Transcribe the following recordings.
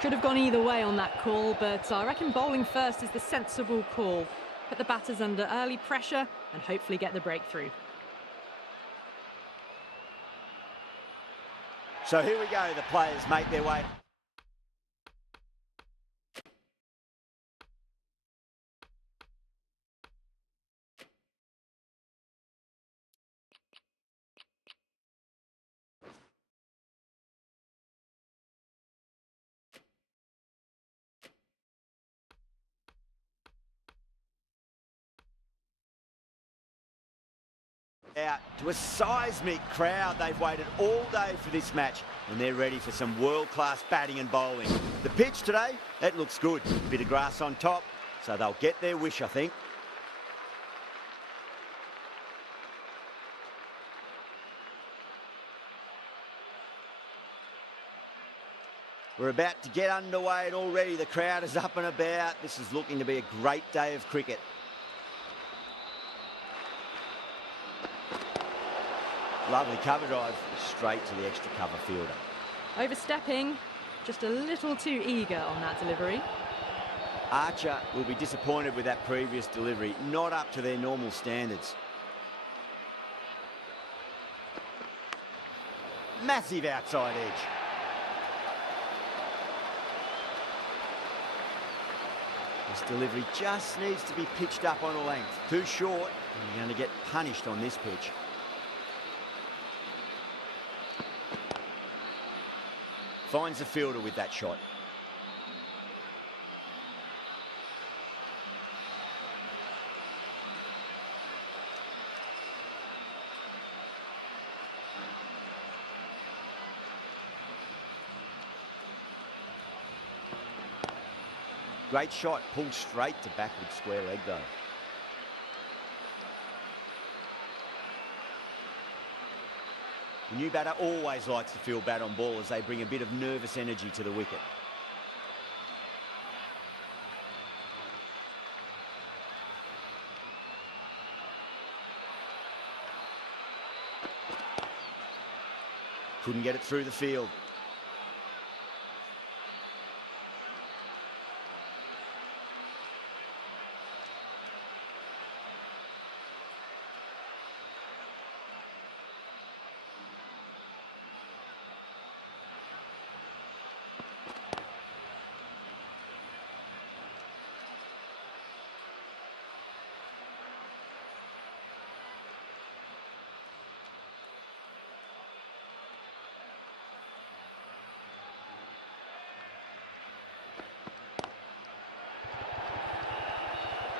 Could have gone either way on that call, but I reckon bowling first is the sensible call. Put the batters under early pressure and hopefully get the breakthrough. So here we go, the players make their way. Out to a seismic crowd. They've waited all day for this match and they're ready for some world-class batting and bowling. The pitch today, it looks good. Bit of grass on top, so they'll get their wish, I think. We're about to get underway and already the crowd is up and about. This is looking to be a great day of cricket. Lovely cover drive, straight to the extra cover fielder. Overstepping, just a little too eager on that delivery. Archer will be disappointed with that previous delivery, not up to their normal standards. Massive outside edge. This delivery just needs to be pitched up on a length. Too short, and you're going to get punished on this pitch. Finds the fielder with that shot. Great shot, pulled straight to backward square leg though. The new batter always likes to field bat on ball as they bring a bit of nervous energy to the wicket. Couldn't get it through the field.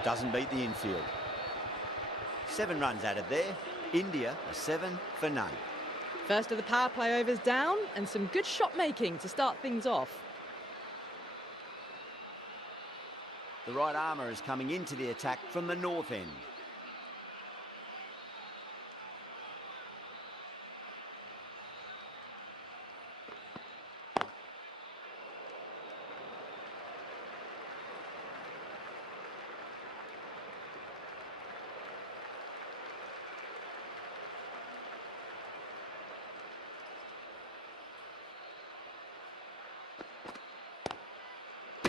Doesn't beat the infield. 7 runs added there. India a 7 for none. First of the power play overs down and some good shot making to start things off. The right armour is coming into the attack from the north end.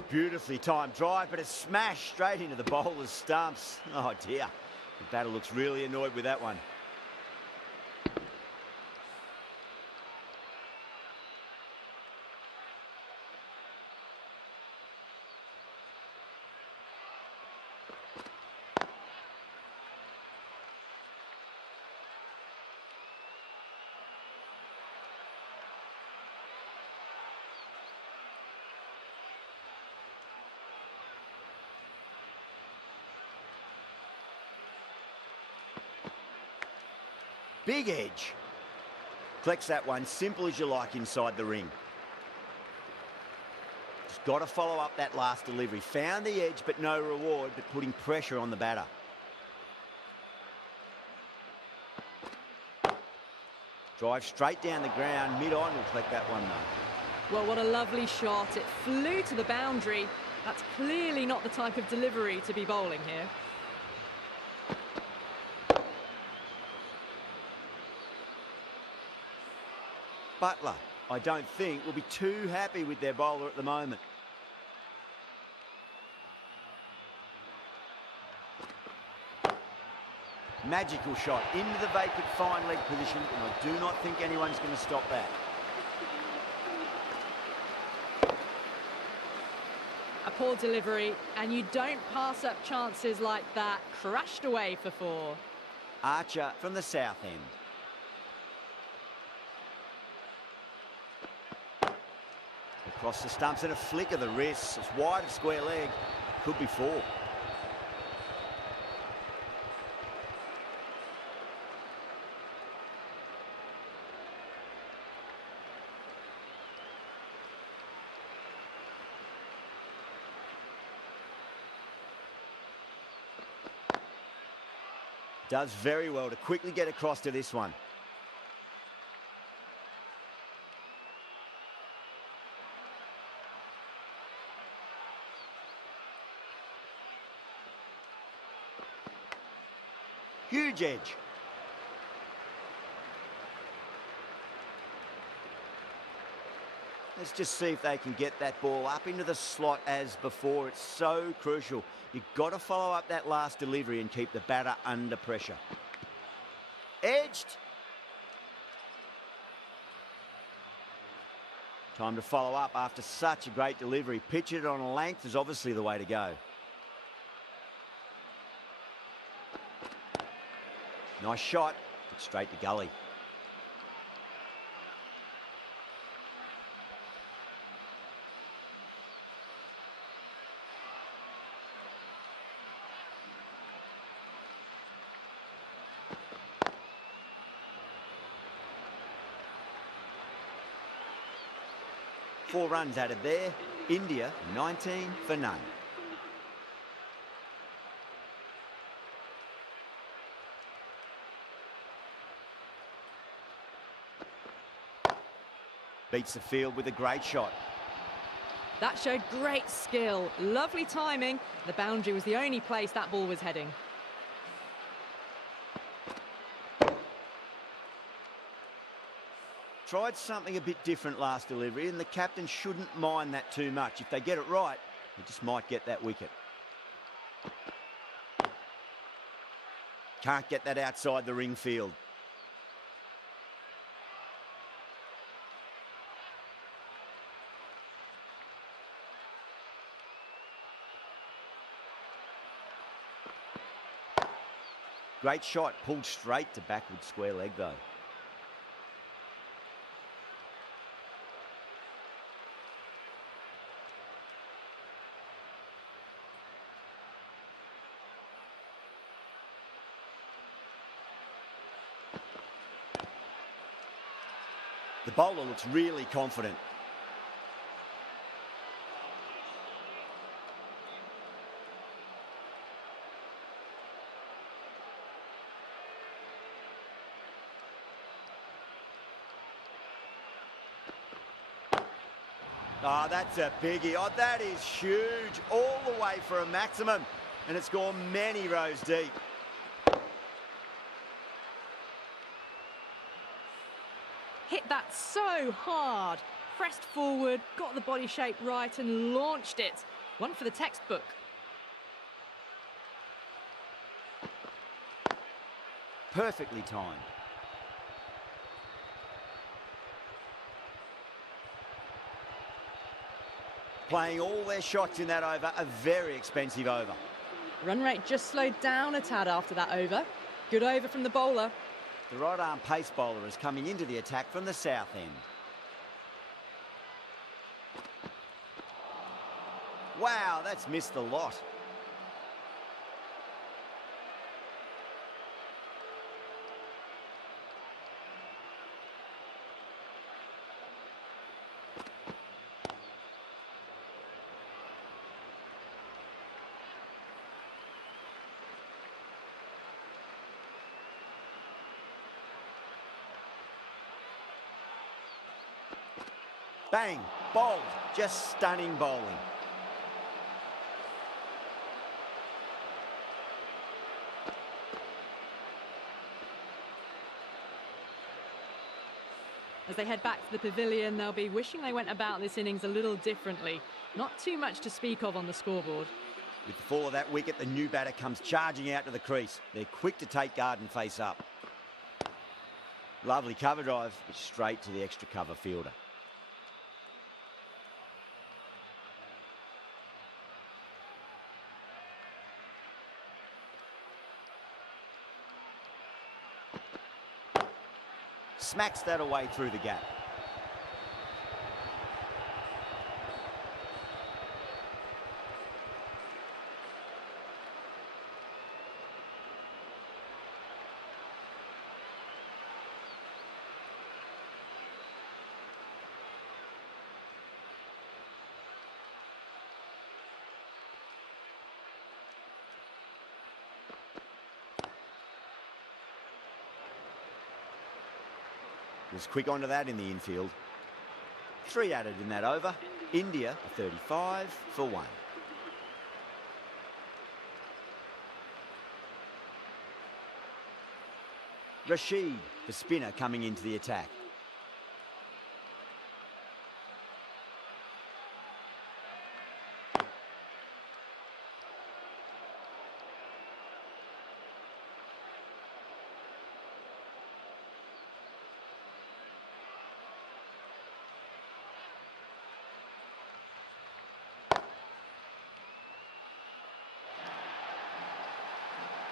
Beautifully timed drive, but a smash straight into the bowler's stumps. Oh dear, the batter looks really annoyed with that one. Big edge. Collects that one, simple as you like inside the ring. Just got to follow up that last delivery. Found the edge, but no reward, but putting pressure on the batter. Drive straight down the ground, mid-on will collect that one though. Well, what a lovely shot. It flew to the boundary. That's clearly not the type of delivery to be bowling here. Butler I don't think, will be too happy with their bowler at the moment. Magical shot into the vacant fine leg position, and I do not think anyone's going to stop that. A poor delivery, and you don't pass up chances like that. Crashed away for 4. Archer from the south end. Across the stumps and a flick of the wrist. It's wide of square leg. Could be 4. Does very well to quickly get across to this one. Huge edge. Let's just see if they can get that ball up into the slot as before. It's so crucial. You've got to follow up that last delivery and keep the batter under pressure. Edged. Time to follow up after such a great delivery. Pitch it on a length is obviously the way to go. Nice shot, but straight to gully. Four runs added there. India 19 for none. Beats the field with a great shot. That showed great skill. Lovely timing. The boundary was the only place that ball was heading. Tried something a bit different last delivery, and the captain shouldn't mind that too much. If they get it right, they just might get that wicket. Can't get that outside the ring field. Great shot, pulled straight to backward square leg though. The bowler looks really confident. Oh, that's a biggie. Oh, that is huge. All the way for a maximum. And it's gone many rows deep. Hit that so hard. Pressed forward, got the body shape right and launched it. One for the textbook. Perfectly timed. Playing all their shots in that over, a very expensive over. Run rate just slowed down a tad after that over. Good over from the bowler. The right arm pace bowler is coming into the attack from the south end. Wow, that's missed the lot. Bang, bowled, just stunning bowling. As they head back to the pavilion, they'll be wishing they went about this innings a little differently. Not too much to speak of on the scoreboard. With the fall of that wicket, the new batter comes charging out to the crease. They're quick to take guard and face up. Lovely cover drive, but straight to the extra cover fielder. Smacks that away through the gap. Was quick onto that in the infield. 3 added in that over. India, a 35 for 1. Rashid, the spinner, coming into the attack.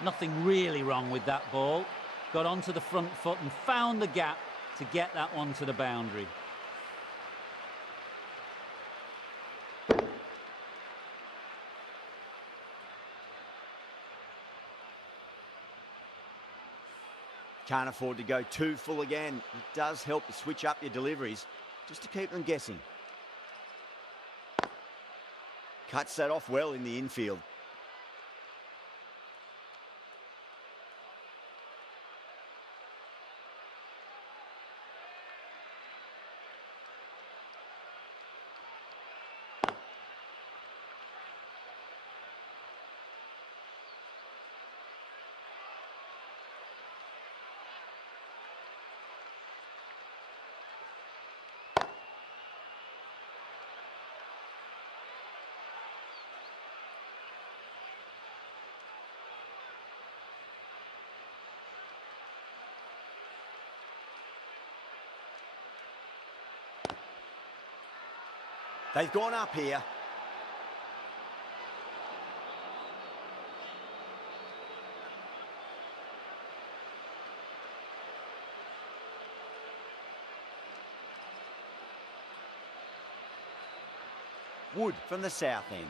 Nothing really wrong with that ball. Got onto the front foot and found the gap to get that one to the boundary. Can't afford to go too full again. It does help to switch up your deliveries, just to keep them guessing. Cuts that off well in the infield. They've gone up here. Wood from the south end.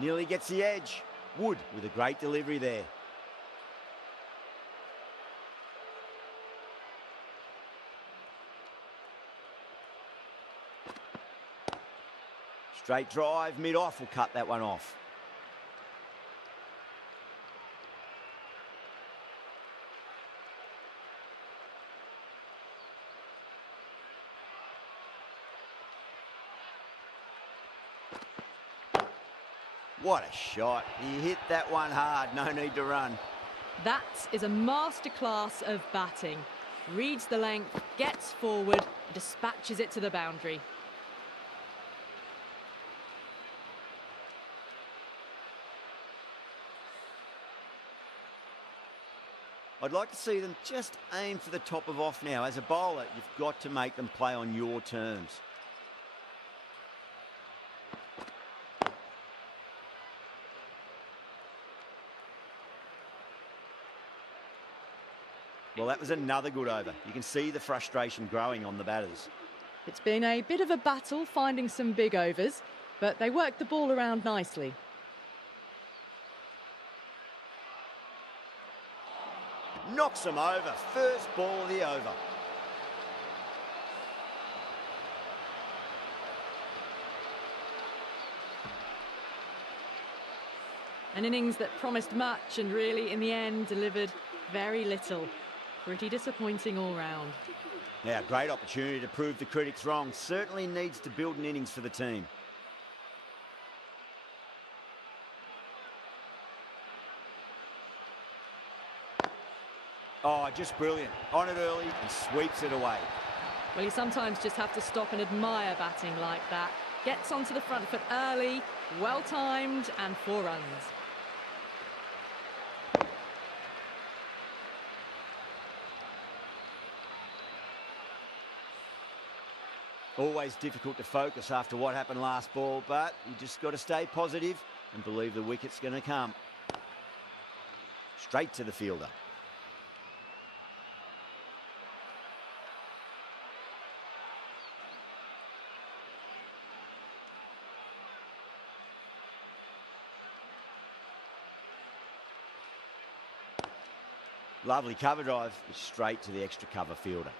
Nearly gets the edge. Wood with a great delivery there. Straight drive, mid-off will cut that one off. What a shot. He hit that one hard, no need to run. That is a masterclass of batting. Reads the length, gets forward, and dispatches it to the boundary. I'd like to see them just aim for the top of off now. As a bowler, you've got to make them play on your terms. Well, that was another good over. You can see the frustration growing on the batters. It's been a bit of a battle finding some big overs, but they worked the ball around nicely. Knocks them over. First ball of the over. An innings that promised much and really, in the end, delivered very little. Pretty disappointing all round. Now, great opportunity to prove the critics wrong. Certainly needs to build an innings for the team. Oh, just brilliant. On it early and sweeps it away. Well, you sometimes just have to stop and admire batting like that. Gets onto the front foot early, well-timed, and 4 runs. Always difficult to focus after what happened last ball, but you just got to stay positive and believe the wicket's going to come. Straight to the fielder. Lovely cover drive, straight to the extra cover fielder.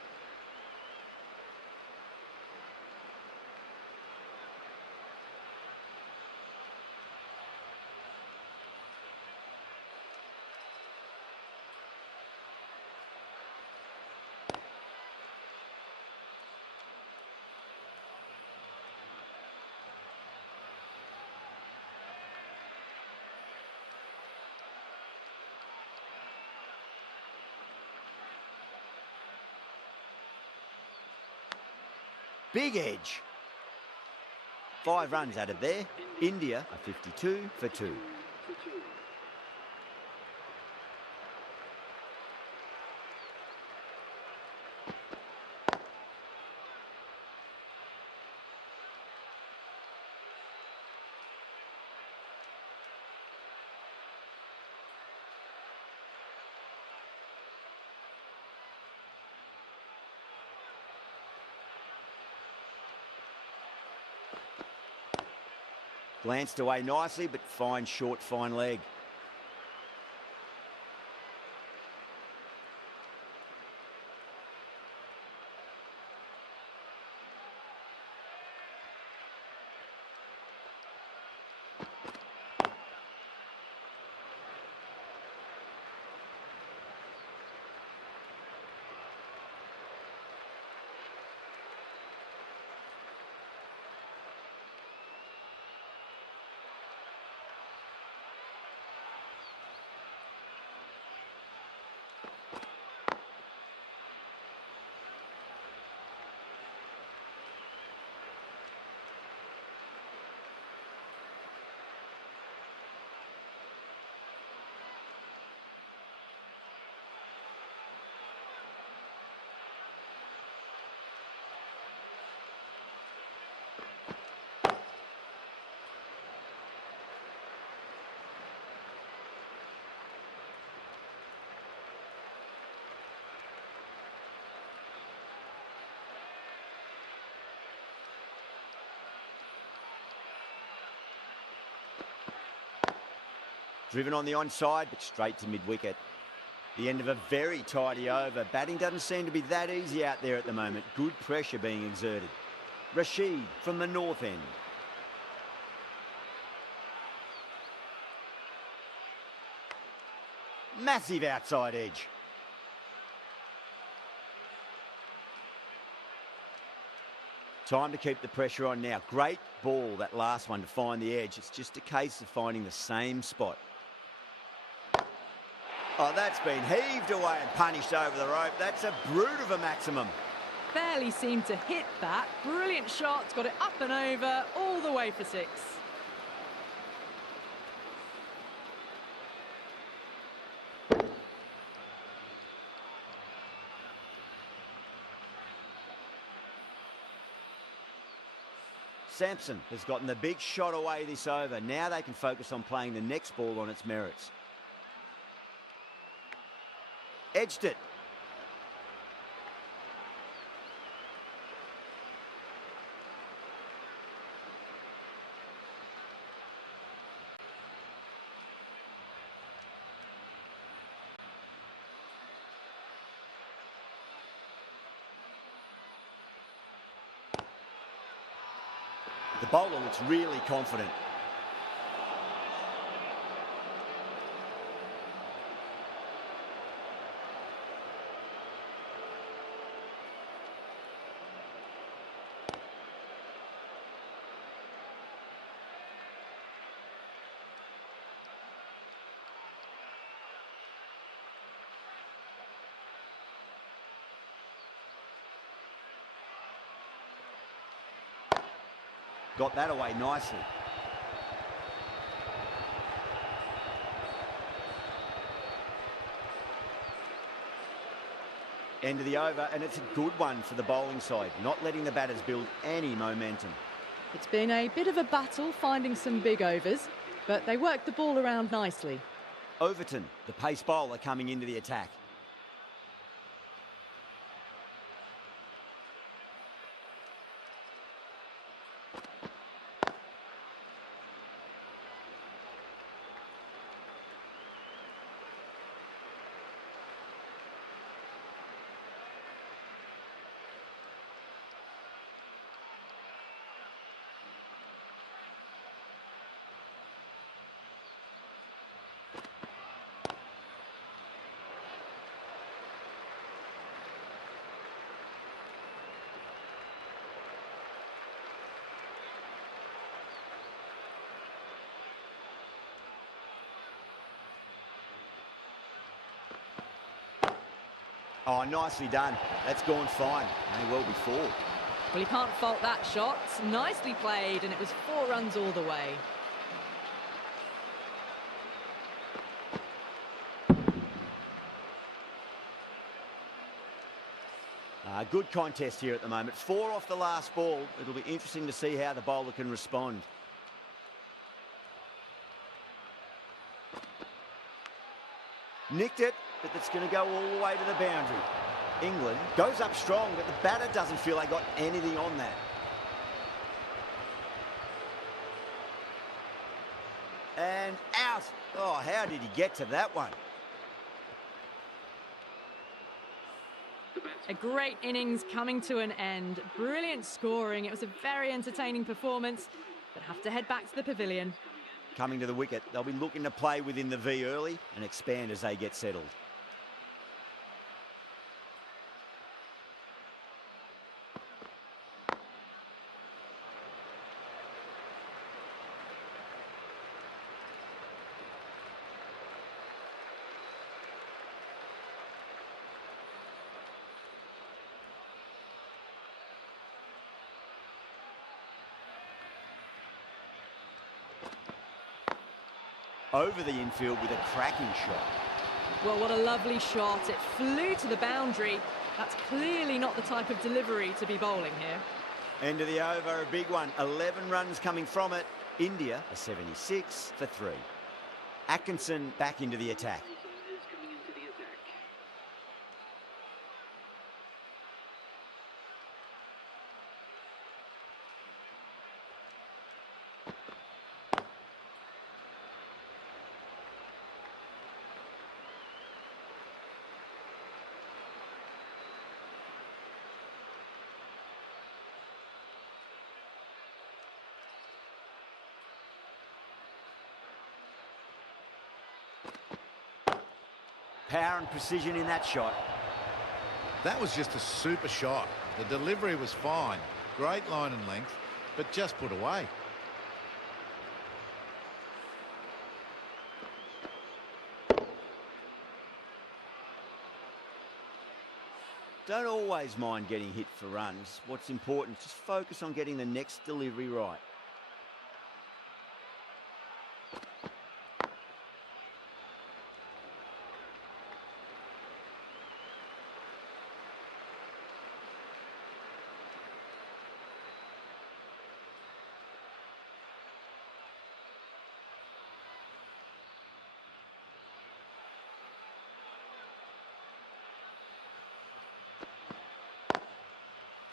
Big edge. 5 runs added there. India are 52 for 2. Glanced away nicely, but fine short, fine leg. Driven on the onside, but straight to mid-wicket. The end of a very tidy over. Batting doesn't seem to be that easy out there at the moment. Good pressure being exerted. Rashid from the north end. Massive outside edge. Time to keep the pressure on now. Great ball, that last one, to find the edge. It's just a case of finding the same spot. Oh, that's been heaved away and punished over the rope. That's a brute of a maximum. Barely seemed to hit that. Brilliant shot, got it up and over, all the way for 6. Sampson has gotten the big shot away this over. Now they can focus on playing the next ball on its merits. Edged it. The bowler looks really confident. Got that away nicely. End of the over, and it's a good one for the bowling side, not letting the batters build any momentum. It's been a bit of a battle finding some big overs, but they worked the ball around nicely. Overton, the pace bowler, coming into the attack. Oh, nicely done. That's gone fine. May well be four. Well, you can't fault that shot. Nicely played, and it was 4 runs all the way. Good contest here at the moment. 4 off the last ball. It'll be interesting to see how the bowler can respond. Nicked it, but that's going to go all the way to the boundary. England goes up strong, but the batter doesn't feel they got anything on that. And out. Oh, how did he get to that one? A great innings coming to an end. Brilliant scoring. It was a very entertaining performance, but have to head back to the pavilion. Coming to the wicket, they'll be looking to play within the V early and expand as they get settled. Over the infield with a cracking shot. Well, what a lovely shot. It flew to the boundary. That's clearly not the type of delivery to be bowling here. End of the over, a big one. 11 runs coming from it. India, a 76 for 3. Atkinson back into the attack. Power and precision in that shot. That was just a super shot. The delivery was fine. Great line and length, but just put away. Don't always mind getting hit for runs. What's important, just focus on getting the next delivery right.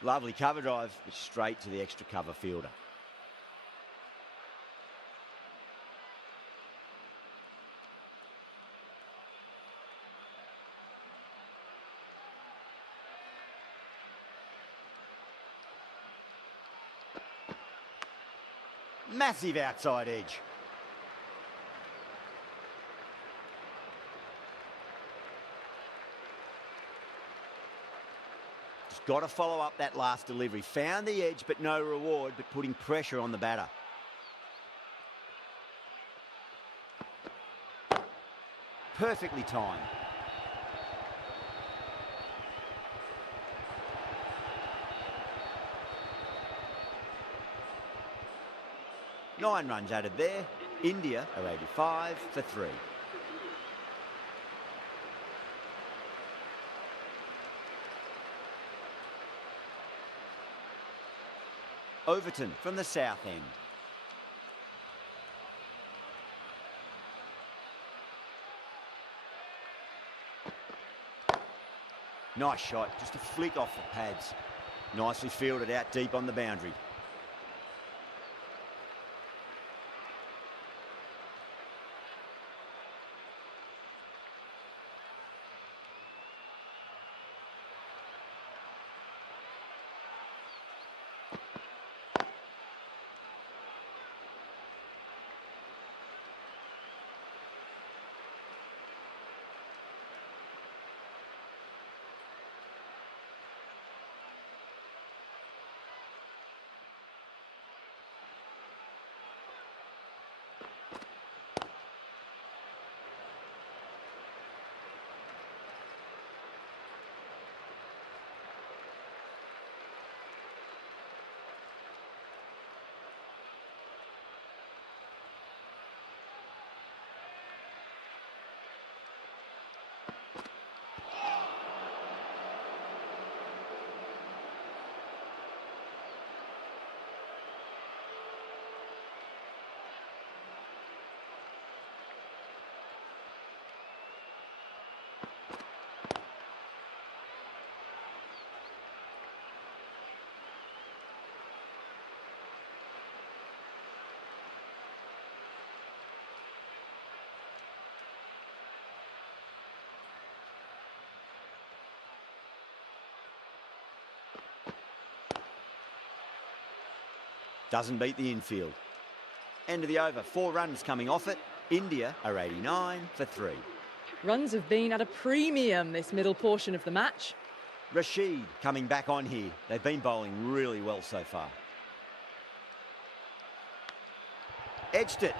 Lovely cover drive, but straight to the extra cover fielder. Massive outside edge. Just got to follow up that last delivery. Found the edge, but no reward, but putting pressure on the batter. Perfectly timed. Nine runs added there. India are 85 for 3. Overton from the south end. Nice shot, just a flick off the pads. Nicely fielded out deep on the boundary. Doesn't beat the infield. End of the over, 4 runs coming off it. India are 89 for 3. Runs have been at a premium this middle portion of the match. Rashid coming back on here. They've been bowling really well so far. Edged it.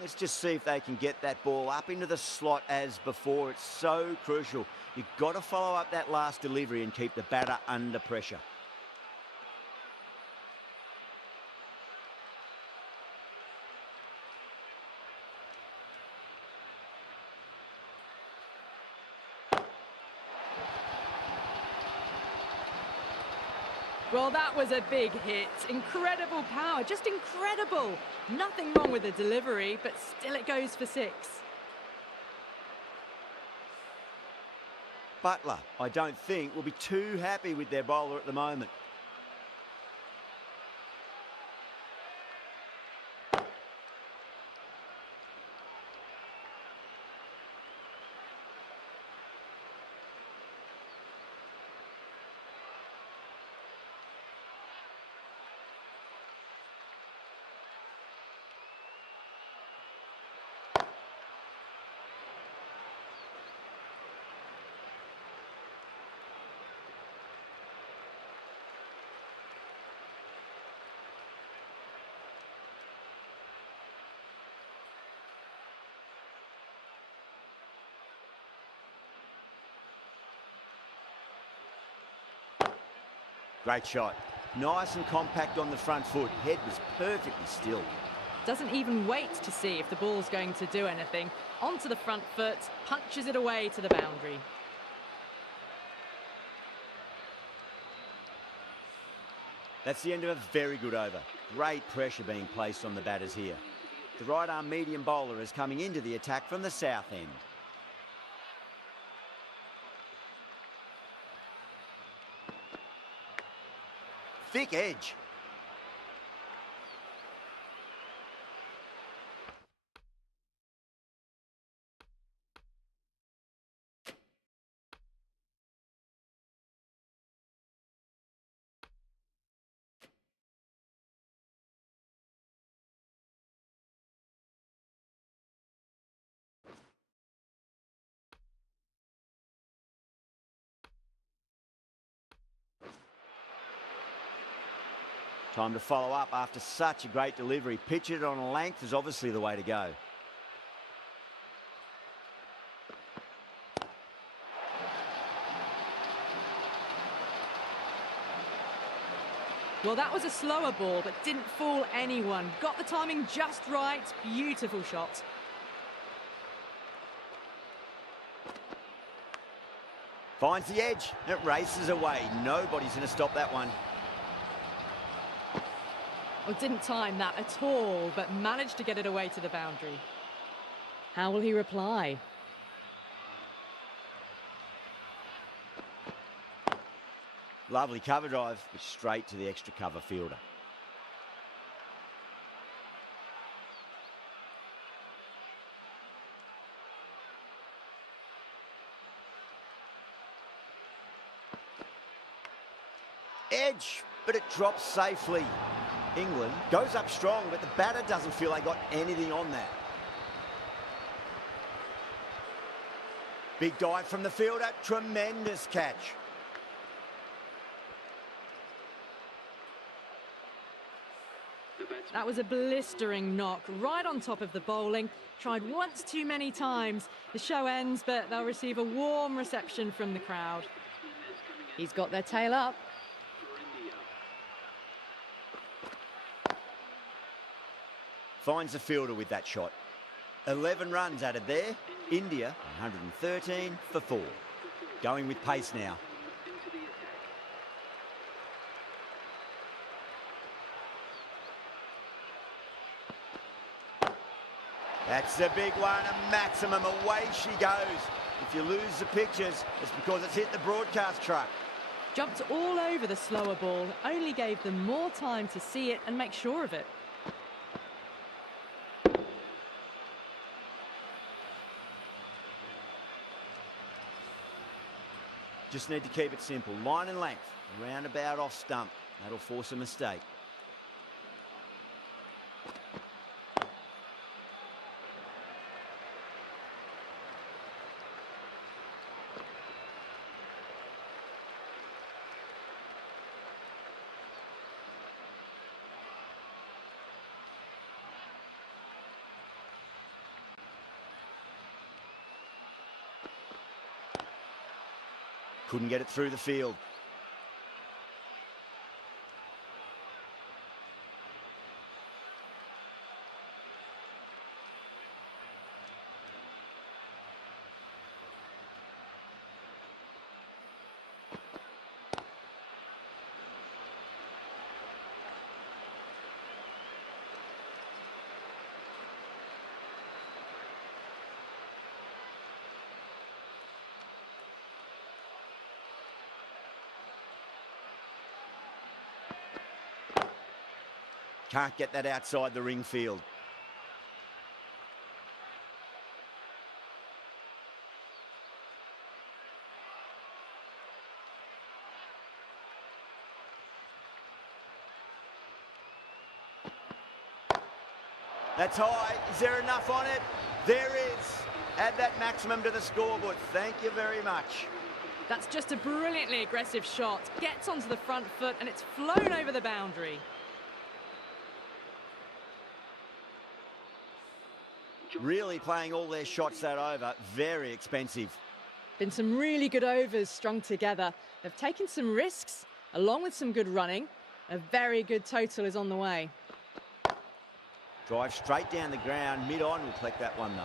Let's just see if they can get that ball up into the slot as before. It's so crucial. You've got to follow up that last delivery and keep the batter under pressure. Well, that was a big hit. Incredible power, just incredible. Nothing wrong with the delivery, but still it goes for 6. Butler, I don't think, will be too happy with their bowler at the moment. Great shot. Nice and compact on the front foot. Head was perfectly still. Doesn't even wait to see if the ball's going to do anything. Onto the front foot, punches it away to the boundary. That's the end of a very good over. Great pressure being placed on the batters here. The right-arm medium bowler is coming into the attack from the south end. Thick edge. Time to follow up after such a great delivery. Pitch it on a length is obviously the way to go. Well, that was a slower ball, but didn't fool anyone. Got the timing just right. Beautiful shot. Finds the edge. It races away. Nobody's going to stop that one. Well, didn't time that at all, but managed to get it away to the boundary. How will he reply? Lovely cover drive, but straight to the extra cover fielder. Edge, but it drops safely. England goes up strong, but the batter doesn't feel they got anything on that. Big dive from the fielder, tremendous catch. That was a blistering knock right on top of the bowling. Tried once too many times. The show ends, but they'll receive a warm reception from the crowd. He's got their tail up. Finds the fielder with that shot. 11 runs added there. India, 113 for 4. Going with pace now. That's the big one, a maximum. Away she goes. If you lose the pictures, it's because it's hit the broadcast truck. Jumped all over the slower ball. Only gave them more time to see it and make sure of it. Just need to keep it simple. Line and length. Roundabout off stump. That'll force a mistake. Couldn't get it through the field. Can't get that outside the ring field. That's high. Is there enough on it? There is. Add that maximum to the scoreboard. Thank you very much. That's just a brilliantly aggressive shot. Gets onto the front foot and it's flown over the boundary. Really playing all their shots that over. Very expensive. Been some really good overs strung together. They've taken some risks, along with some good running. A very good total is on the way. Drive straight down the ground. Mid-on will collect that one, though.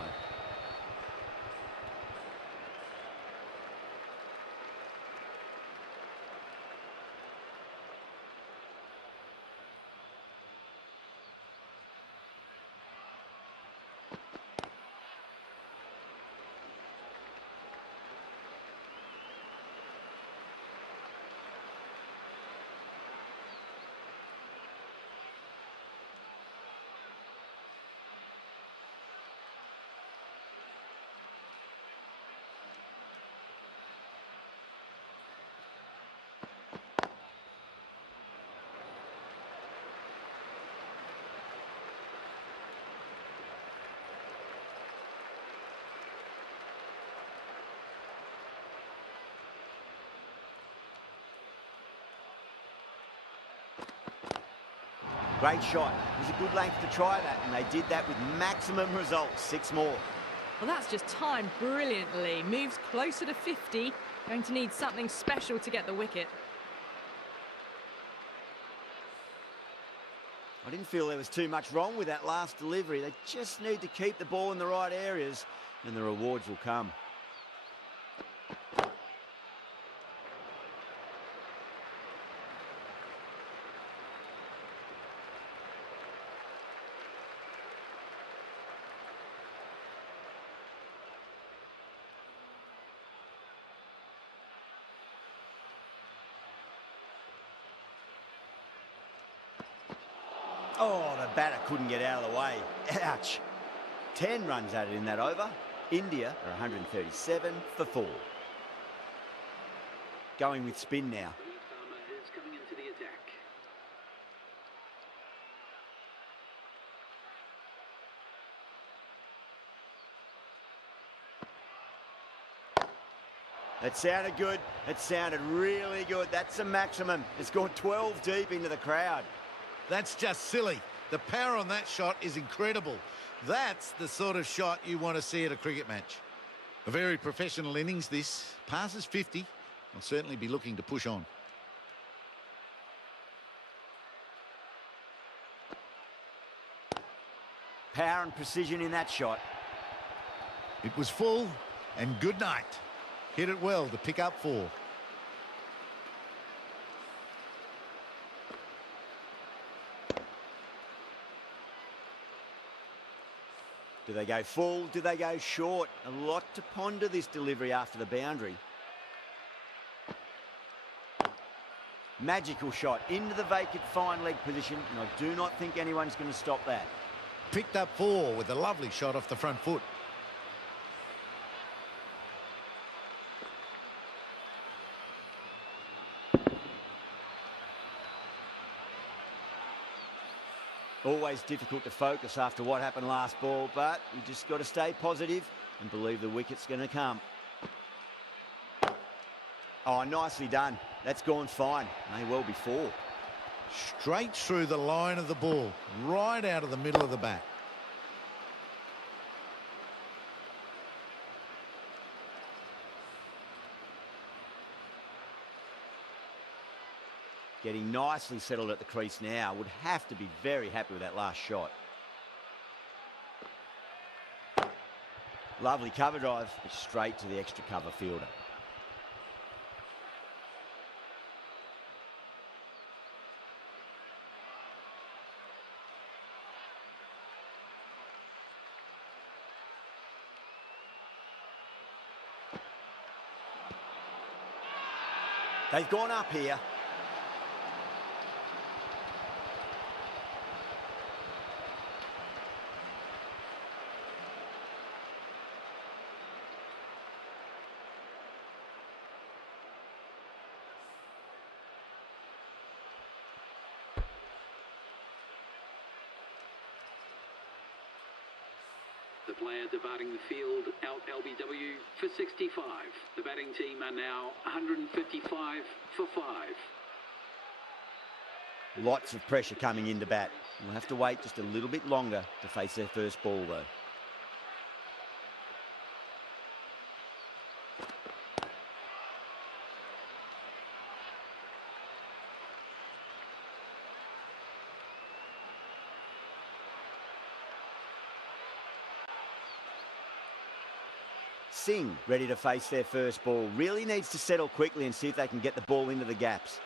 Great shot. It was a good length to try that, and they did that with maximum results. 6 more. Well, that's just timed brilliantly. Moves closer to 50. Going to need something special to get the wicket. I didn't feel there was too much wrong with that last delivery. They just need to keep the ball in the right areas, and the rewards will come. Oh, the batter couldn't get out of the way. Ouch. 10 runs added in that over. India are 137 for 4. Going with spin now. T.varma is coming into the attack. That sounded good. It sounded really good. That's the maximum. It's gone 12 deep into the crowd. That's just silly. The power on that shot is incredible. That's the sort of shot you want to see at a cricket match. A very professional innings this. Passes 50. I'll certainly be looking to push on. Power and precision in that shot. It was full, and good night. Hit it well to pick up 4. Do they go full? Do they go short? A lot to ponder this delivery after the boundary. Magical shot into the vacant fine leg position, and I do not think anyone's going to stop that. Picked up 4 with a lovely shot off the front foot. Always difficult to focus after what happened last ball, but you just got to stay positive and believe the wicket's going to come. Oh, nicely done. That's gone fine. May well be 4. Straight through the line of the ball, right out of the middle of the bat. Getting nicely settled at the crease now. Would have to be very happy with that last shot. Lovely cover drive, but straight to the extra cover fielder. They've gone up here. The player departing the field out LBW for 65. The batting team are now 155 for 5. Lots of pressure coming into bat. We'll have to wait just a little bit longer to face their first ball, though. Singh ready to face their first ball. Really needs to settle quickly and see if they can get the ball into the gaps.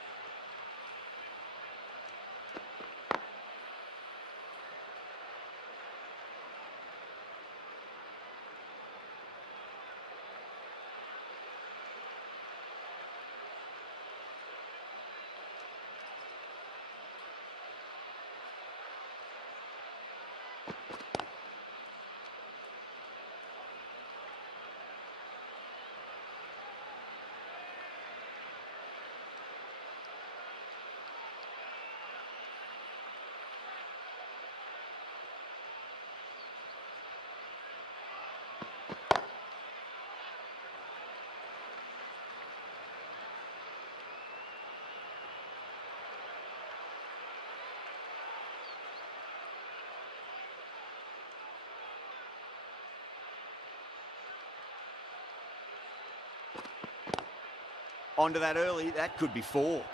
Onto that early, that could be 4.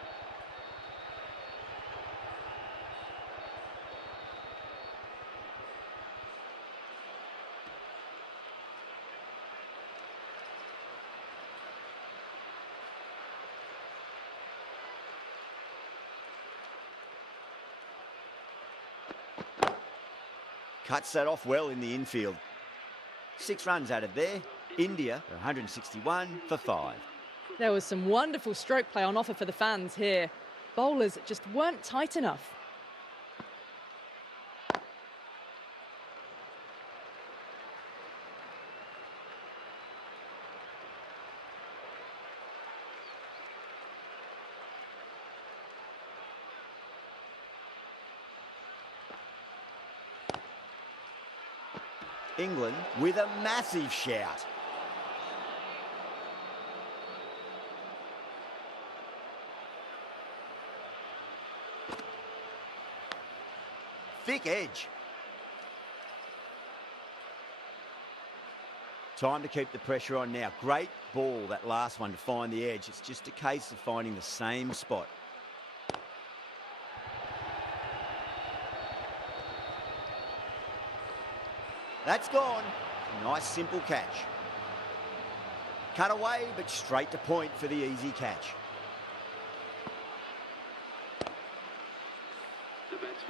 Cuts that off well in the infield. 6 runs added there. India, 161 for 5. There was some wonderful stroke play on offer for the fans here. Bowlers just weren't tight enough. England with a massive shout. Thick edge. Time to keep the pressure on now. Great ball, that last one, to find the edge. It's just a case of finding the same spot. That's gone. Nice simple catch. Cut away, but straight to point for the easy catch.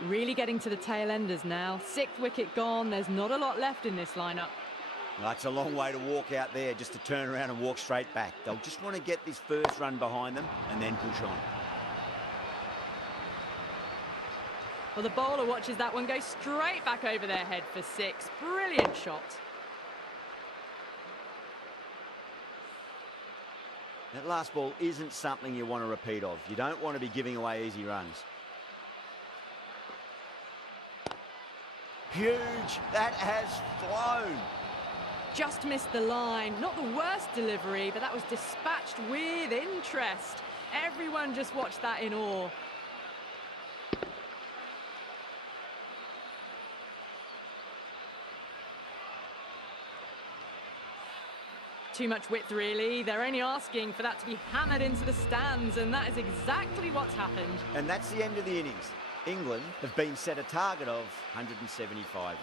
Really getting to the tail enders now. 6th wicket gone. There's not a lot left in this lineup. Well, that's a long way to walk out there, just to turn around and walk straight back. They'll just want to get this first run behind them and then push on. Well, the bowler watches that one go straight back over their head for 6. Brilliant shot. That last ball isn't something you want to repeat of. You don't want to be giving away easy runs. Huge. That has flown. Just missed the line. Not the worst delivery, but that was dispatched with interest. Everyone just watched that in awe. Too much width, really. They're only asking for that to be hammered into the stands, and that is exactly what's happened. And that's the end of the innings. England have been set a target of 175 runs.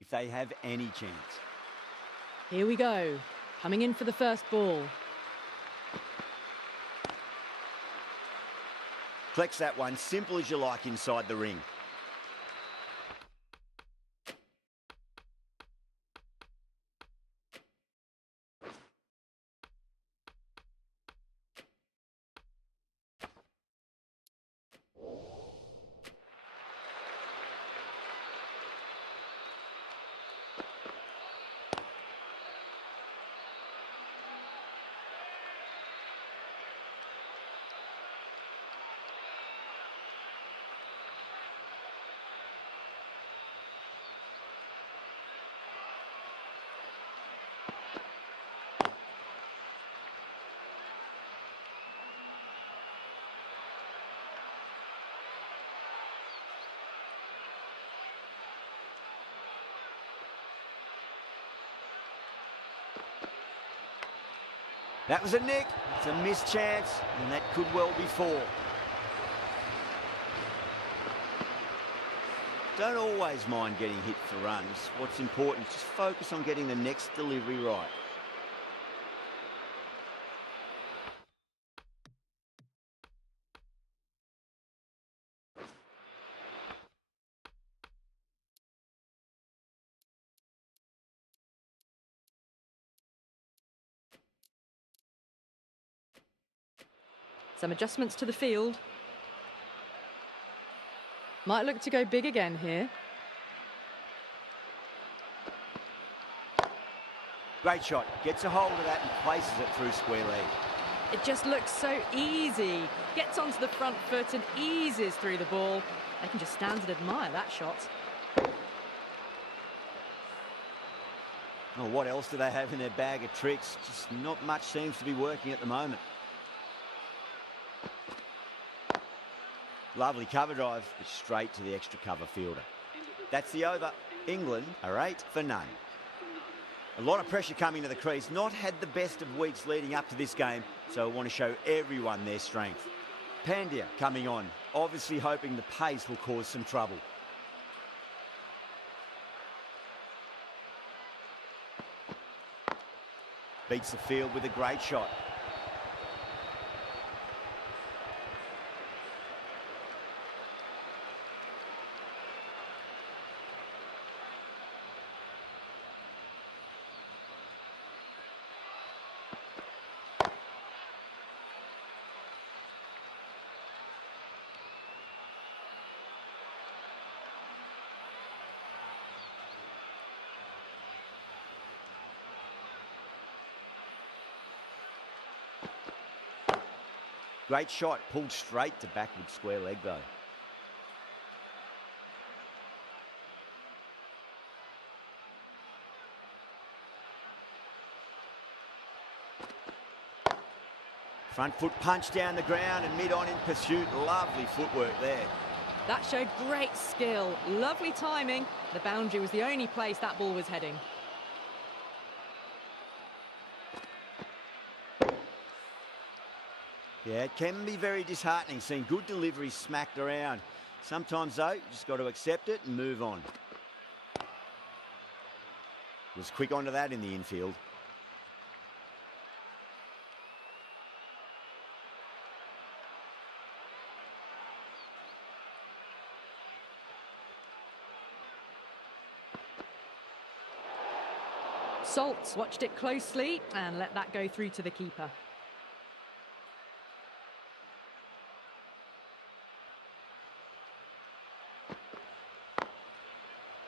If they have any chance. Here we go. Coming in for the first ball. Collects that one, simple as you like, inside the ring. That was a nick. It's a missed chance, and that could well be 4. Don't always mind getting hit for runs. What's important is just focus on getting the next delivery right. Some adjustments to the field. Might look to go big again here. Great shot. Gets a hold of that and places it through square leg. It just looks so easy. Gets onto the front foot and eases through the ball. They can just stand and admire that shot. Oh, what else do they have in their bag of tricks? Just not much seems to be working at the moment. Lovely cover drive, but straight to the extra cover fielder. That's the over. England are 8 for none. A lot of pressure coming to the crease. Not had the best of weeks leading up to this game, so I want to show everyone their strength. Pandya coming on, obviously hoping the pace will cause some trouble. Beats the field with a great shot. Great shot, pulled straight to backward square leg though. Front foot punch down the ground and mid-on in pursuit. Lovely footwork there. That showed great skill. Lovely timing. The boundary was the only place that ball was heading. Yeah, it can be very disheartening seeing good deliveries smacked around. Sometimes though, you just got to accept it and move on. Was quick onto that in the infield. Saltz watched it closely and let that go through to the keeper.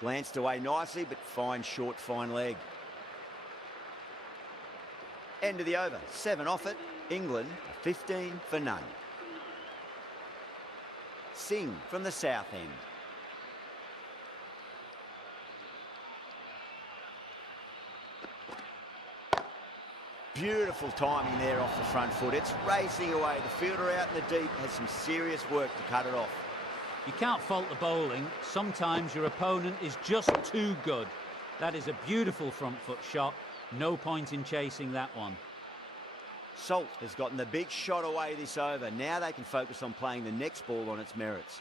Glanced away nicely, but fine short, fine leg. End of the over, 7 off it. England 15 for none. Singh from the south end. Beautiful timing there off the front foot. It's racing away. The fielder out in the deep has some serious work to cut it off. You can't fault the bowling. Sometimes your opponent is just too good. That is a beautiful front foot shot. No point in chasing that one. Salt has gotten the big shot away this over. Now they can focus on playing the next ball on its merits.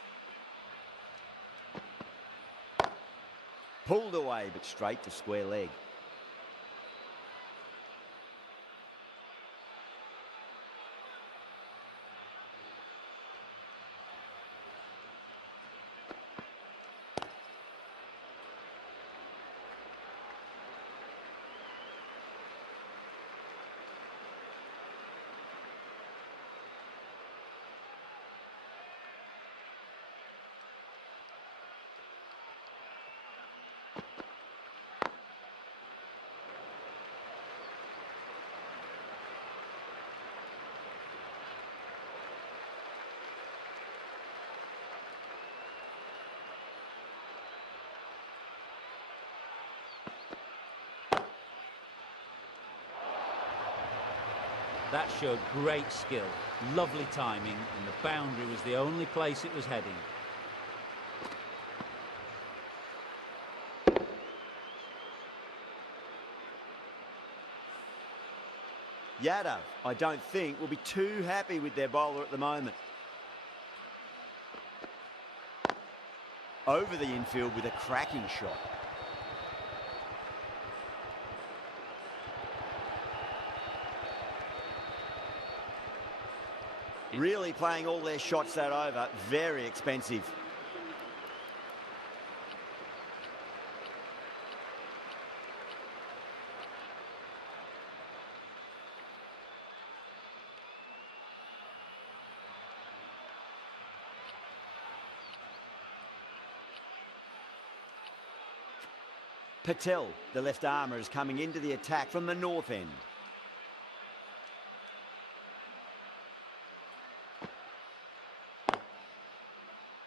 Pulled away, but straight to square leg. That showed great skill, lovely timing, and the boundary was the only place it was heading. Yadav, I don't think, will be too happy with their bowler at the moment. Over the infield with a cracking shot. Really playing all their shots that over. Very expensive. Patel, the left armour, is coming into the attack from the north end.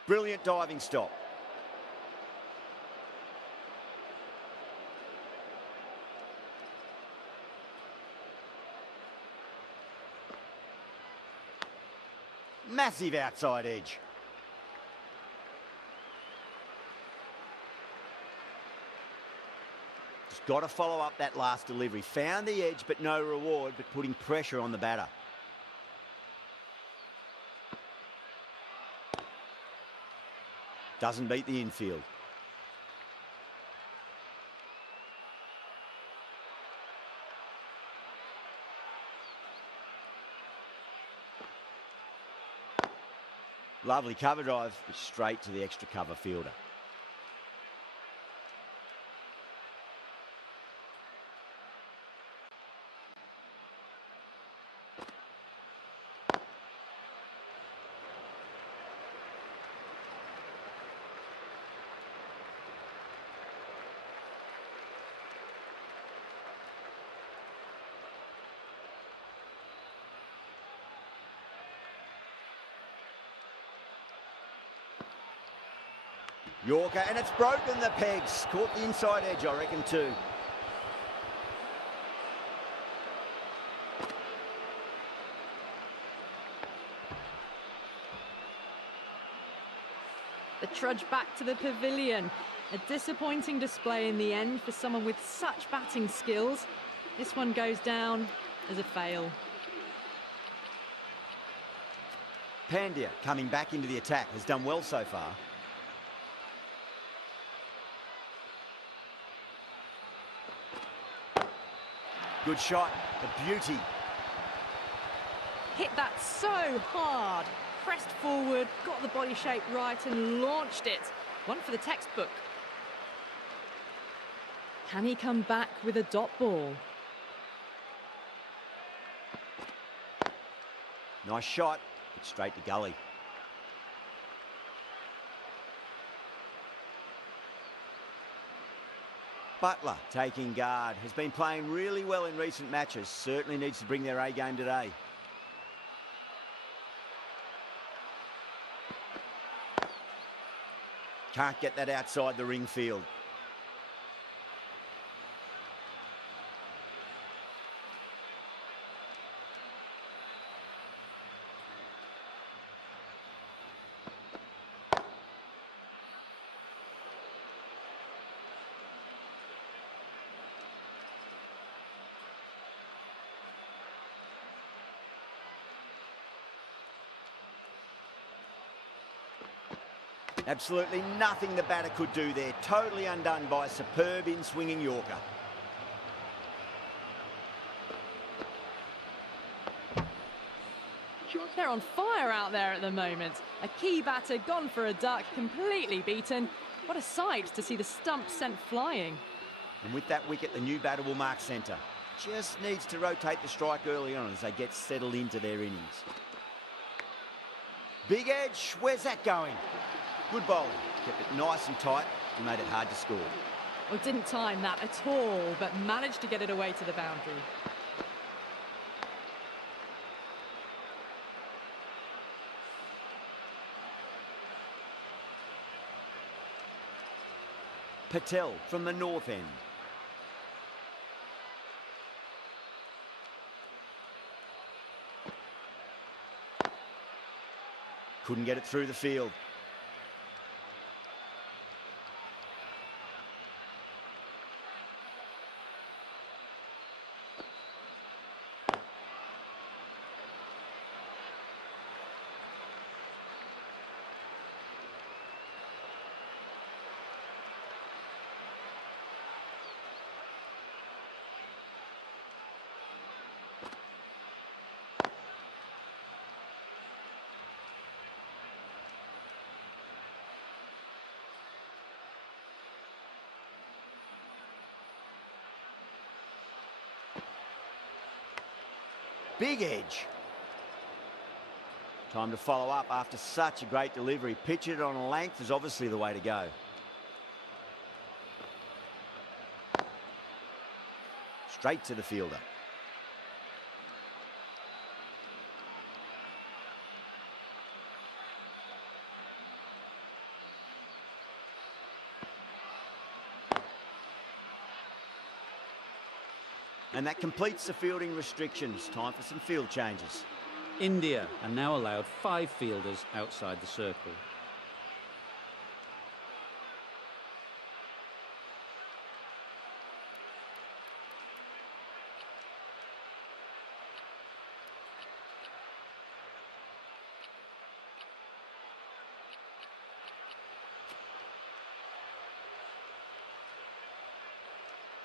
Brilliant diving stop. Massive outside edge. Just got to follow up that last delivery. Found the edge, but no reward, but putting pressure on the batter. Doesn't beat the infield. Lovely cover drive, but straight to the extra cover fielder. Yorker, and it's broken the pegs. Caught the inside edge, I reckon, too. The trudge back to the pavilion. A disappointing display in the end for someone with such batting skills. This one goes down as a fail. Pandya, coming back into the attack, has done well so far. Good shot, a beauty. Hit that so hard. Pressed forward, got the body shape right and launched it. One for the textbook. Can he come back with a dot ball? Nice shot, but straight to gully. Butler taking guard, has been playing really well in recent matches, certainly needs to bring their A game today. Can't get that outside the ring field. Absolutely nothing the batter could do there. Totally undone by a superb in-swinging Yorker. They're on fire out there at the moment. A key batter gone for a duck, completely beaten. What a sight to see the stump sent flying. And with that wicket, the new batter will mark centre. Just needs to rotate the strike early on as they get settled into their innings. Big edge, where's that going? Good bowling, kept it nice and tight and made it hard to score. Well, didn't time that at all, but managed to get it away to the boundary. Patel from the north end. Couldn't get it through the field. Big edge. Time to follow up after such a great delivery. Pitch it on a length is obviously the way to go. Straight to the fielder. And that completes the fielding restrictions. Time for some field changes. India are now allowed 5 fielders outside the circle.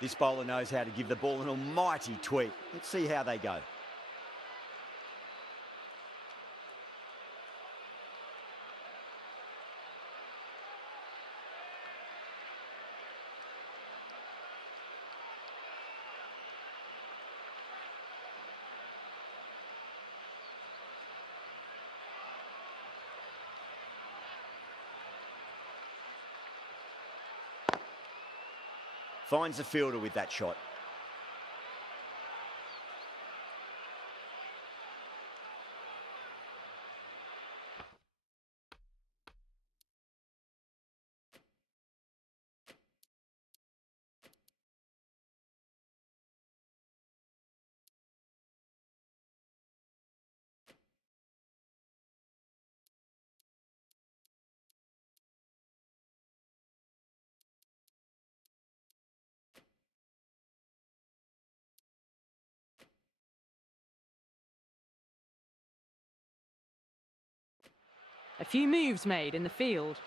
This bowler knows how to give the ball an almighty tweak. Let's see how they go. Finds the fielder with that shot. A few moves made in the field.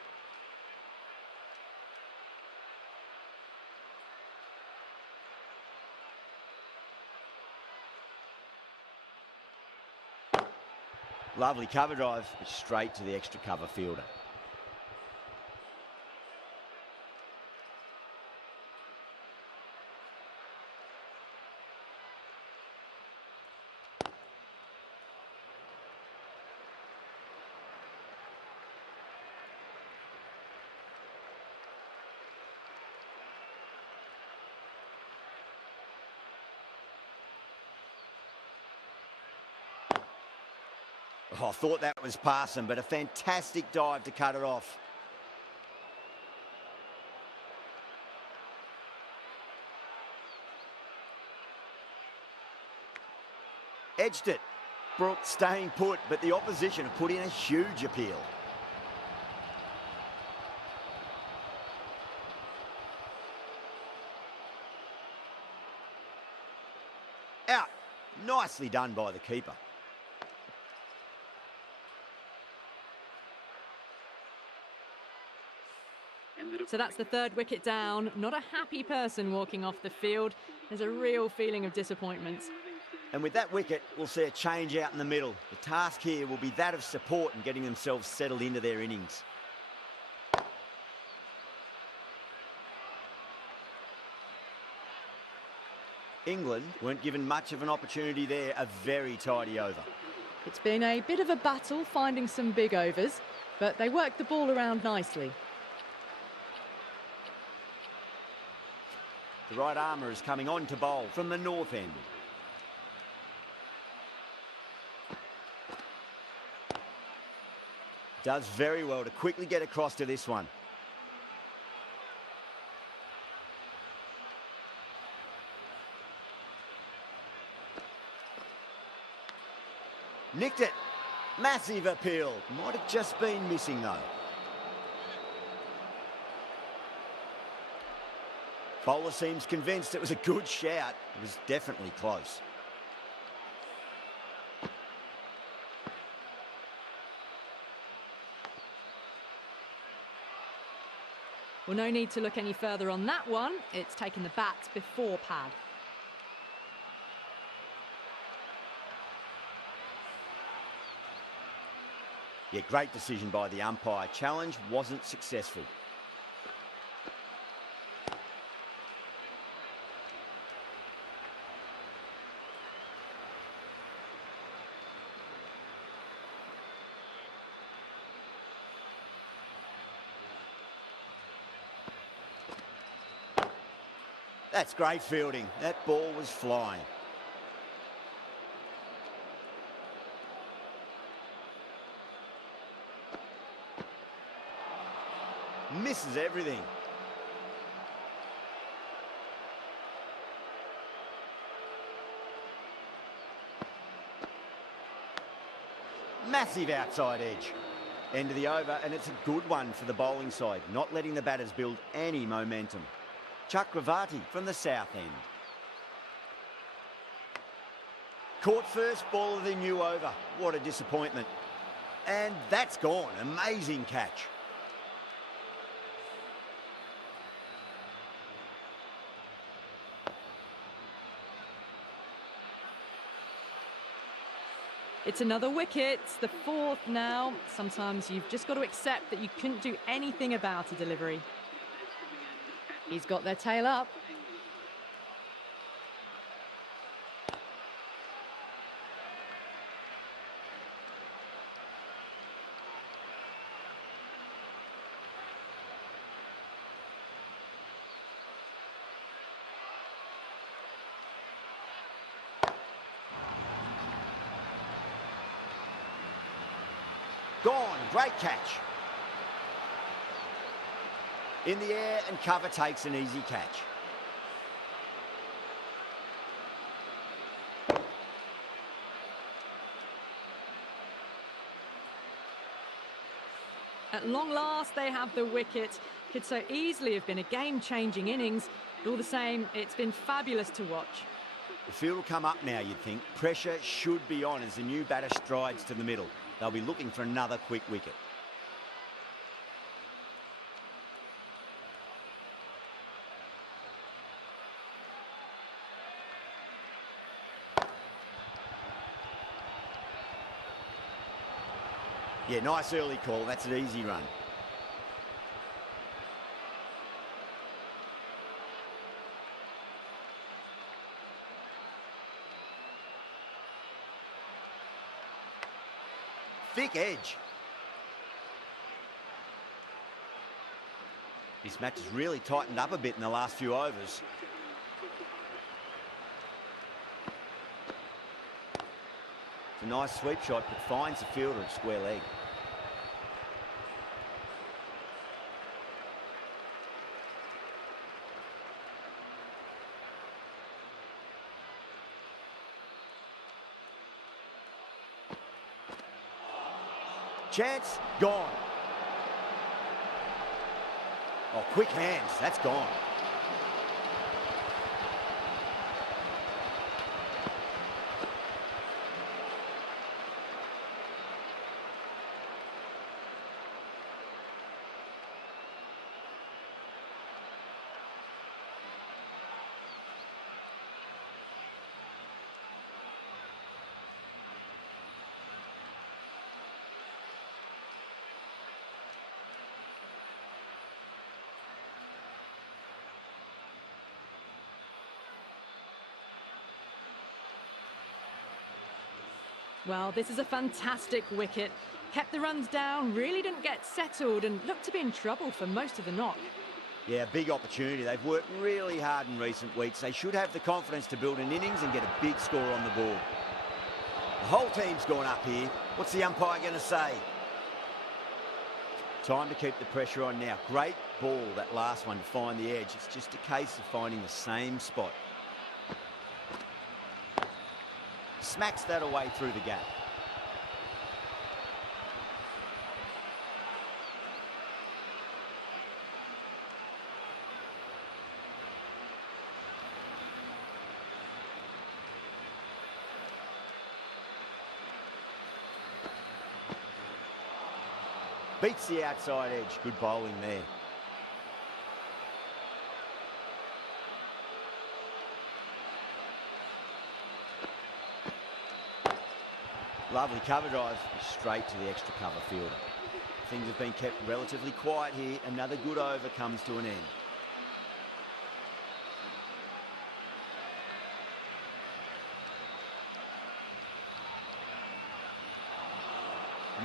Lovely cover drive, but straight to the extra cover fielder. Oh, I thought that was passing, but a fantastic dive to cut it off. Edged it. Brooke staying put, but the opposition have put in a huge appeal. Out. Nicely done by the keeper. So that's the third wicket down. Not a happy person walking off the field. There's a real feeling of disappointment. And with that wicket, we'll see a change out in the middle. The task here will be that of support and getting themselves settled into their innings. England weren't given much of an opportunity there. A very tidy over. It's been a bit of a battle finding some big overs, but they worked the ball around nicely. The right armour is coming on to bowl from the north end. Does very well to quickly get across to this one. Nicked it. Massive appeal. Might have just been missing though. Bowler seems convinced it was a good shout. It was definitely close. Well, no need to look any further on that one. It's taken the bat before pad. Yeah, great decision by the umpire. Challenge wasn't successful. That's great fielding. That ball was flying. Misses everything. Massive outside edge. End of the over, and it's a good one for the bowling side, not letting the batters build any momentum. Chakravarti from the south end. Caught first ball of the new over. What a disappointment. And that's gone. Amazing catch. It's another wicket, the fourth now. Sometimes you've just got to accept that you couldn't do anything about a delivery. He's got their tail up. Gone, great catch. In the air and cover takes an easy catch. At long last, they have the wicket. Could so easily have been a game-changing innings. But all the same, it's been fabulous to watch. The field will come up now, you'd think. Pressure should be on as the new batter strides to the middle. They'll be looking for another quick wicket. Yeah, nice early call. That's an easy run. Thick edge. This match has really tightened up a bit in the last few overs. It's a nice sweep shot, but finds the fielder at square leg. Chance, gone. Oh, quick hands, that's gone. Well, this is a fantastic wicket. Kept the runs down, really didn't get settled and looked to be in trouble for most of the knock. Yeah, big opportunity. They've worked really hard in recent weeks. They should have the confidence to build an innings and get a big score on the board. The whole team's gone up here. What's the umpire going to say? Time to keep the pressure on now. Great ball, that last one, to find the edge. It's just a case of finding the same spot. Smacks that away through the gap. Beats the outside edge. Good bowling there. Lovely cover drive, straight to the extra cover fielder. Things have been kept relatively quiet here. Another good over comes to an end.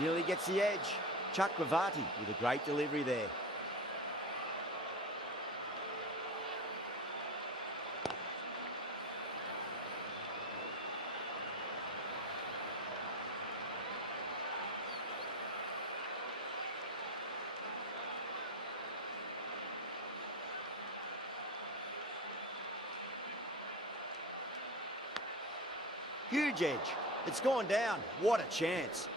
Nearly gets the edge. Chakravarti with a great delivery there. Huge edge. It's gone down. What a chance.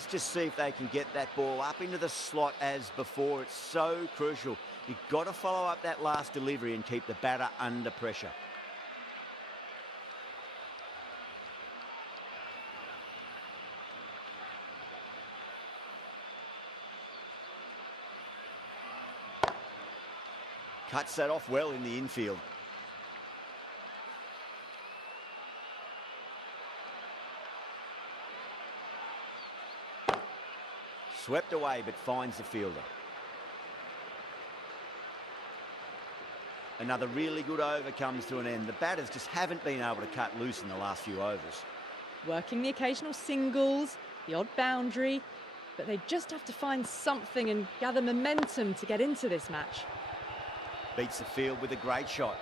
Let's just see if they can get that ball up into the slot as before. It's so crucial. You've got to follow up that last delivery and keep the batter under pressure. Cuts that off well in the infield. Swept away, but finds the fielder. Another really good over comes to an end. The batters just haven't been able to cut loose in the last few overs. Working the occasional singles, the odd boundary, but they just have to find something and gather momentum to get into this match. Beats the field with a great shot.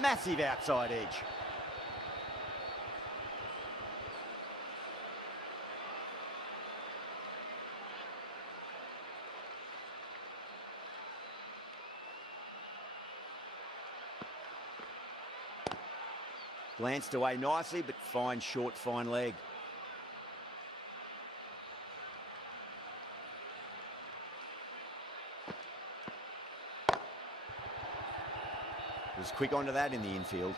Massive outside edge. Glanced away nicely, but fine short, fine leg. Was quick onto that in the infield.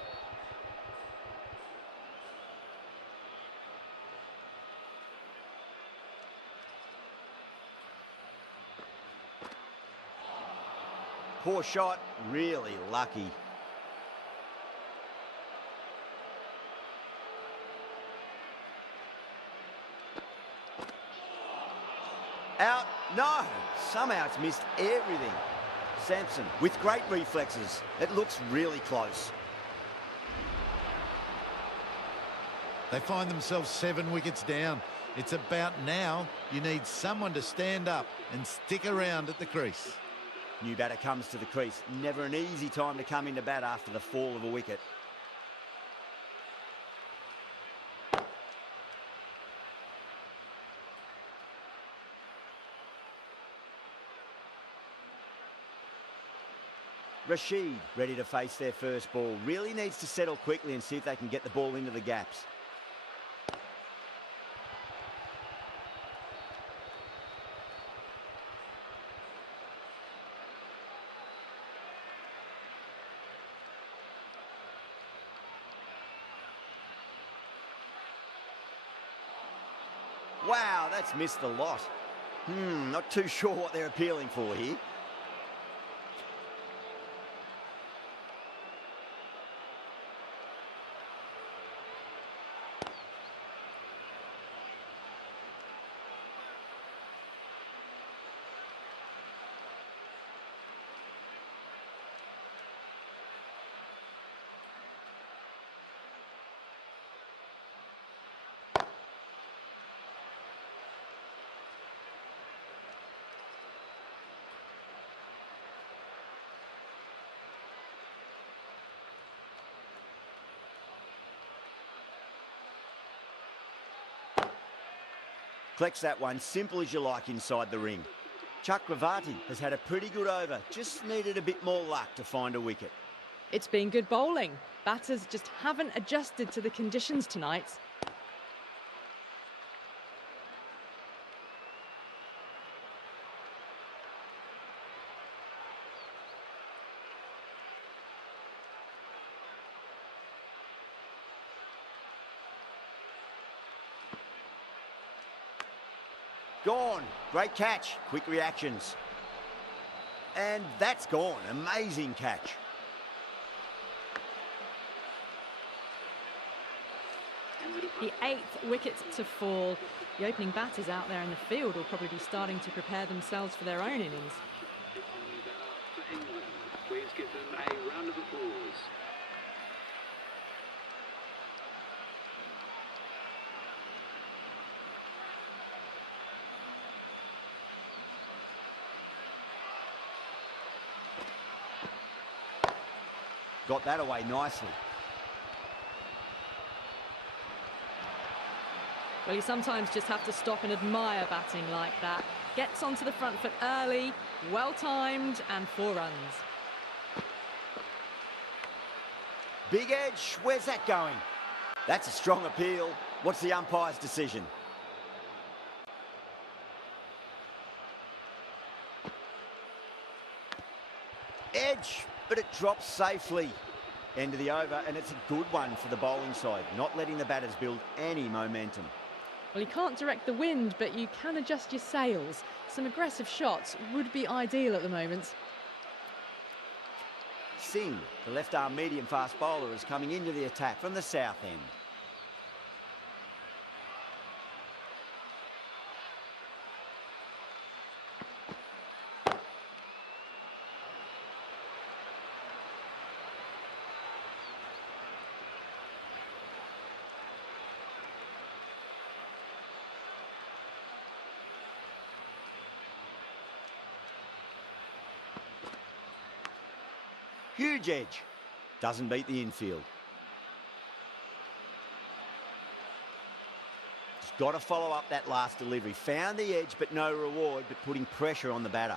Poor shot, really lucky. Out, no, somehow it's missed everything. Sampson with great reflexes. It looks really close. They find themselves 7 wickets down. It's about now you need someone to stand up and stick around at the crease. New batter comes to the crease. Never an easy time to come into bat after the fall of a wicket. Rashid ready to face their first ball. Really needs to settle quickly and see if they can get the ball into the gaps. Wow, that's missed the lot. Not too sure what they're appealing for here. Collects that one, simple as you like inside the ring. Chakravarti has had a pretty good over, just needed a bit more luck to find a wicket. It's been good bowling. Batters just haven't adjusted to the conditions tonight. Gone. Great catch. Quick reactions. And that's gone. Amazing catch. The 8th wicket to fall. The opening batters out there in the field will probably be starting to prepare themselves for their own innings. For England, please give them a round of applause. Got that away nicely. Well, you sometimes just have to stop and admire batting like that. Gets onto the front foot early, well-timed, and 4 runs. Big edge, where's that going? That's a strong appeal. What's the umpire's decision? Edge, but it drops safely. End of the over, and it's a good one for the bowling side, not letting the batters build any momentum. Well, you can't direct the wind, but you can adjust your sails. Some aggressive shots would be ideal at the moment. Singh, the left-arm medium-fast bowler, is coming into the attack from the south end. Huge edge. Doesn't beat the infield. Just got to follow up that last delivery. Found the edge, but no reward, but putting pressure on the batter.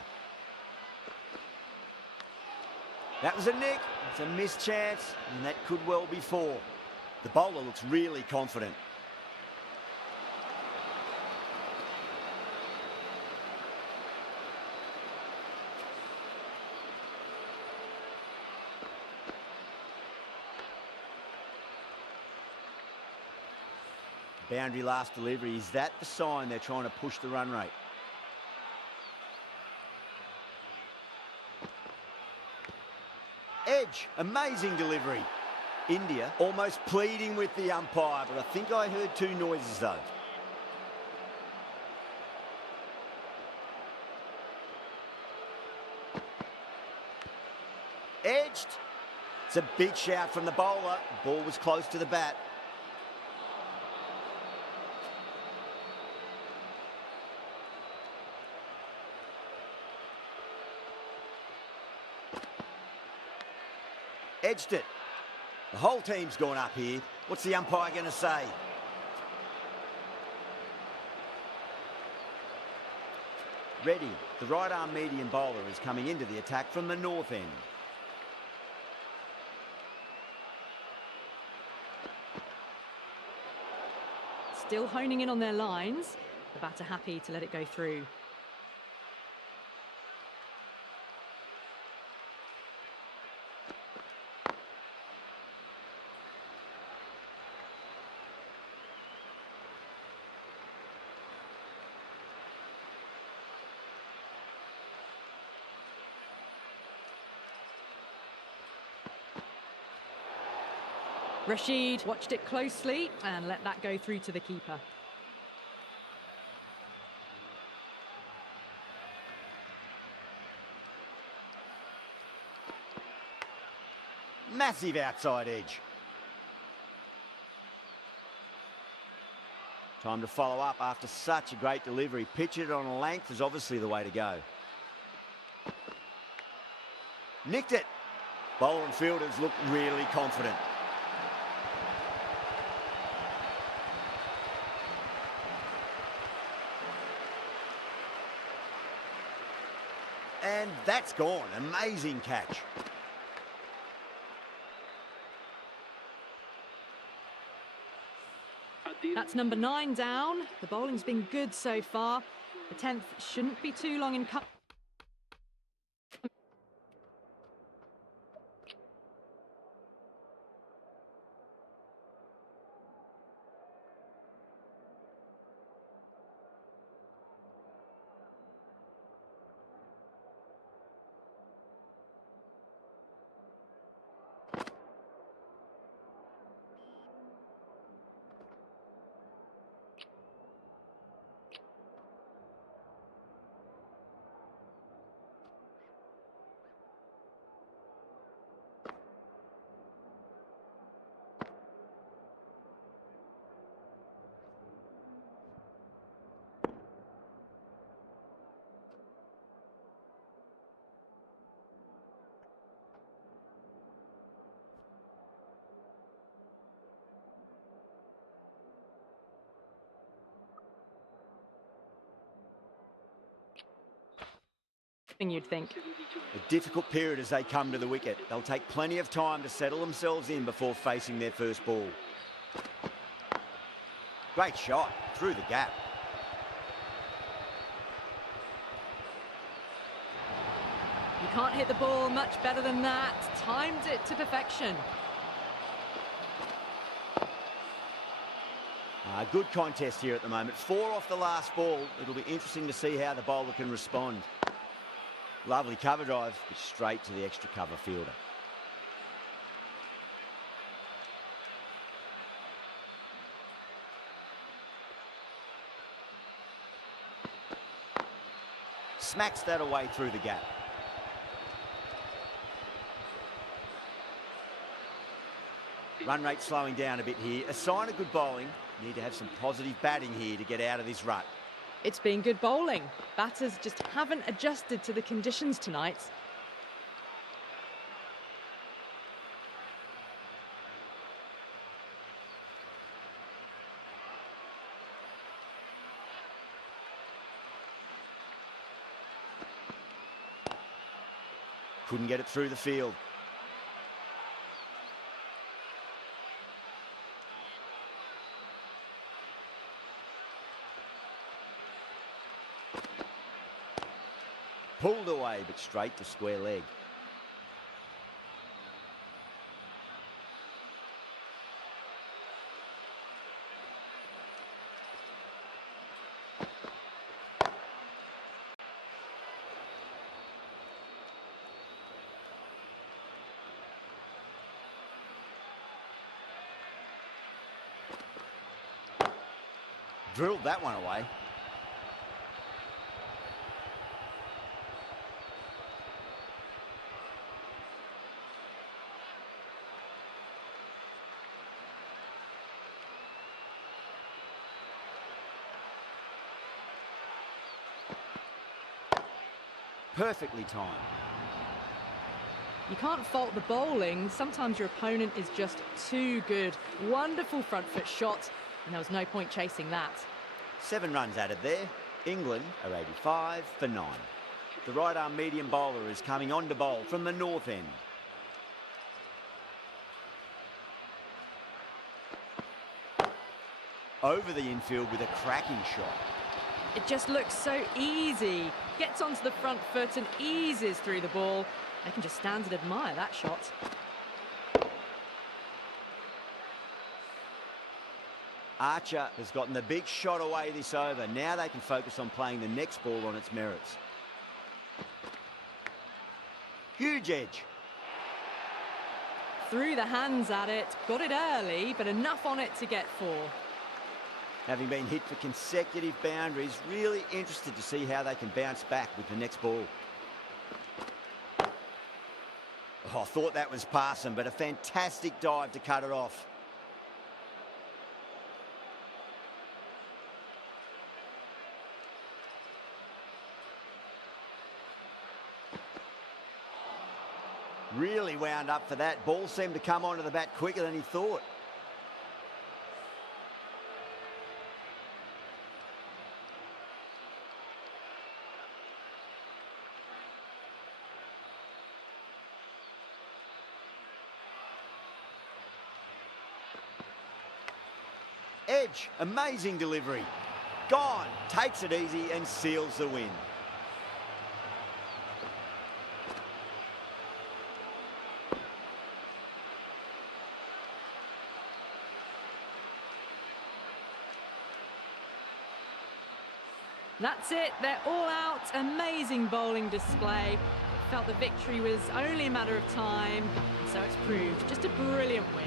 That was a nick. It's a missed chance, and that could well be 4. The bowler looks really confident. Boundary last delivery. Is that the sign they're trying to push the run rate? Edge, amazing delivery. India almost pleading with the umpire, but I think I heard 2 noises though. Edged. It's a big shout from the bowler. Ball was close to the bat. Edged it. The whole team's gone up here. What's the umpire going to say? Reddy, the right-arm medium bowler, is coming into the attack from the north end. Still honing in on their lines. The batter happy to let it go through. Rashid watched it closely and let that go through to the keeper. Massive outside edge. Time to follow up after such a great delivery. Pitch it on a length is obviously the way to go. Nicked it. Bowler and fielders look really confident. And that's gone. Amazing catch. That's number 9 down. The bowling's been good so far. The 10th shouldn't be too long in cut. you'd think. A difficult period as they come to the wicket. They'll take plenty of time to settle themselves in before facing their first ball. Great shot through the gap. You can't hit the ball much better than that. Timed it to perfection. Good contest here at the moment. 4 off the last ball. It'll be interesting to see how the bowler can respond. Lovely cover drive, but straight to the extra cover fielder. Smacks that away through the gap. Run rate slowing down a bit here. A sign of good bowling. Need to have some positive batting here to get out of this rut. It's been good bowling. Batters just haven't adjusted to the conditions tonight. Couldn't get it through the field. Pulled away, but straight to square leg. Drilled that one away. Perfectly timed. You can't fault the bowling. Sometimes your opponent is just too good. Wonderful front foot shot, and there was no point chasing that. 7 runs added there. England are 85 for 9. The right arm medium bowler is coming on to bowl from the north end. Over the infield with a cracking shot. It just looks so easy. Gets onto the front foot and eases through the ball. I can just stand and admire that shot. Archer has gotten the big shot away this over. Now they can focus on playing the next ball on its merits. Huge edge. Threw the hands at it, got it early, but enough on it to get 4. Having been hit for consecutive boundaries, really interested to see how they can bounce back with the next ball. Oh, I thought that was passing, but a fantastic dive to cut it off. Really wound up for that. Ball seemed to come onto the bat quicker than he thought. Edge, amazing delivery. Gone, takes it easy and seals the win. That's it, they're all out. Amazing bowling display. It felt the victory was only a matter of time, and so it's proved just a brilliant win.